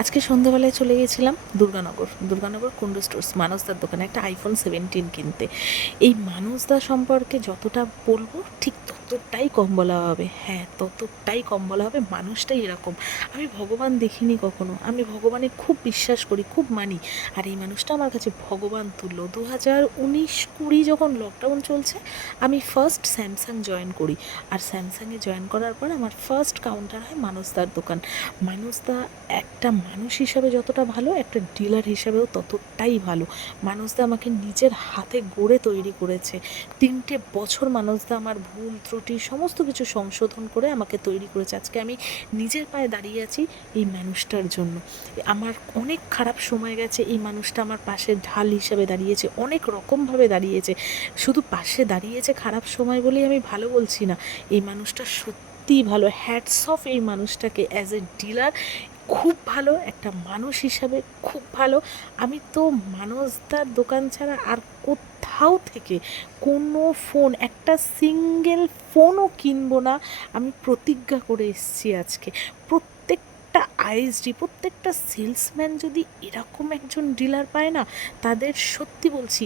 আজকে সন্ধ্যাবেলায় চলে গেছিলাম দুর্গানগর কুন্ডু স্টোর্স মানসদার দোকানে একটা আইফোন 17 কিনতে। এই মানসদা সম্পর্কে যতটা বলবো ঠিক ততটাই কম বলা হবে। হ্যাঁ, ততটাই কম বলা হবে। মানুষটাই এরকম। আমি ভগবান দেখিনি কখনো, আমি ভগবানে খুব বিশ্বাস করি, খুব মানি। আর এই মানুষটা আমার কাছে ভগবান তুল্য। 2019-20 যখন লকডাউন চলছে, আমি ফার্স্ট স্যামসাং জয়েন করি। আর স্যামসাংয়ে জয়েন করার পর আমার ফার্স্ট কাউন্টার হয় মানসদার দোকান। মানুষদা একটা মানুষ হিসাবে যতটা ভালো, একটা ডিলার হিসাবেও ততটাই ভালো। মানুষদা আমাকে নিজের হাতে গড়ে তৈরি করেছে। 3টে বছর মানুষদা আমার ভুল ত্রুটি সমস্ত কিছু সংশোধন করে আমাকে তৈরি করেছে। আজকে আমি নিজের পায়ে দাঁড়িয়ে আছি এই মানুষটার জন্য। আমার অনেক খারাপ সময় গেছে, এই মানুষটা আমার পাশে ঢাল হিসাবে দাঁড়িয়েছে, অনেক রকমভাবে দাঁড়িয়েছে। শুধু পাশে দাঁড়িয়েছে খারাপ সময় বলেই আমি ভালো বলছি না। এই মানুষটা সত্যিই ভালো। হ্যাটস অফ এই মানুষটাকে। অ্যাজ এ ডিলার খুব ভালো, একটা মানুষ হিসাবে খুব ভালো। আমি তো মানসদার দোকান ছাড়া আর কোথাও থেকে কোনো ফোন, একটা সিঙ্গেল ফোনও কিনবো না। আমি প্রতিজ্ঞা করে এসেছি আজকে। প্রত্যেকটা আইএসডি, প্রত্যেকটা সেলসম্যান যদি এরকম একজন ডিলার পায় না, তাদের সত্যি বলছি,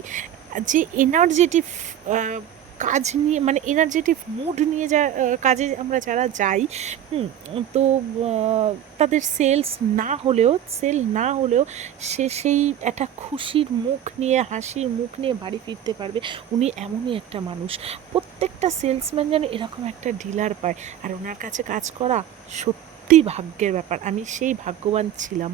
যে এনার্জেটিক কাজ নিয়ে, মানে এনার্জেটিক মুড নিয়ে কাজে আমরা যারা যাই, তো তাদের সেল না হলেও সে সেই একটা খুশির মুখ নিয়ে, হাসির মুখ নিয়ে বাড়ি ফিরতে পারবে। উনি এমনই একটা মানুষ। প্রত্যেকটা সেলসম্যান যেন এরকম একটা ডিলার পায়। আর ওনার কাছে কাজ করা সত্যি ভাগ্যের ব্যাপার। আমি সেই ভাগ্যবান ছিলাম।